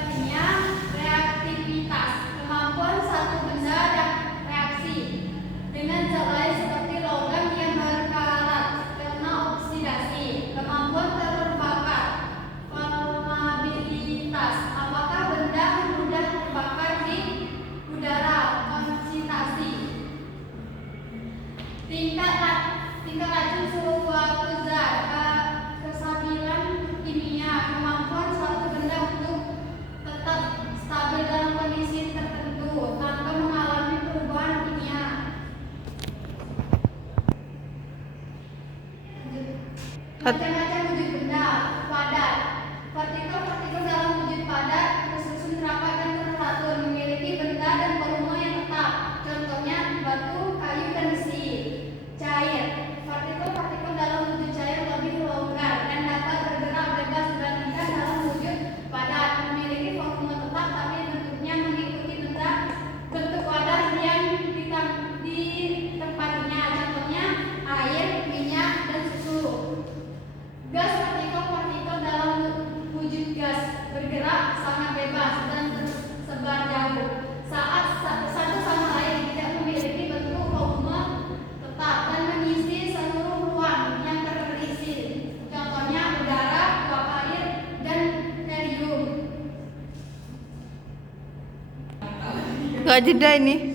Artinya reaktivitas, kemampuan satu benda reaksi dengan zat lain seperti logam yang berkarat karena oksidasi. Kemampuan terbakar, flammabilitas, apakah benda mudah terbakar di udara, konsitasi. Tingkat racun suatu zat, kestabilan kimia, kemampuan suatu benda untuk tetap stabil dalam kondisi tertentu tanpa mengalami perubahan kimia. Macam-macam wujud benda padat. Partikel dalam wujud padat tersusun rapat dan teratur, memiliki benda dan volume yang tetap. Contohnya batu, kayu, dan besi. Cair. Partikel dalam wujud cair lebih longgar dan dapat bergerak bebas dibandingkan dalam wujud padat, memiliki volume tetap tapi bentuknya mengikuti bentuk wadah yang ditempatinya. Contohnya air, minyak, dan susu. Gas. Partikel dalam wujud gas bergerak sangat bebas dan tersebar jauh saat satu sama lain, tidak memiliki bentuk volume tetap dan mengisi seluruh ruang yang terisi. Contohnya udara, uap air, dan helium. Gak jeda ini.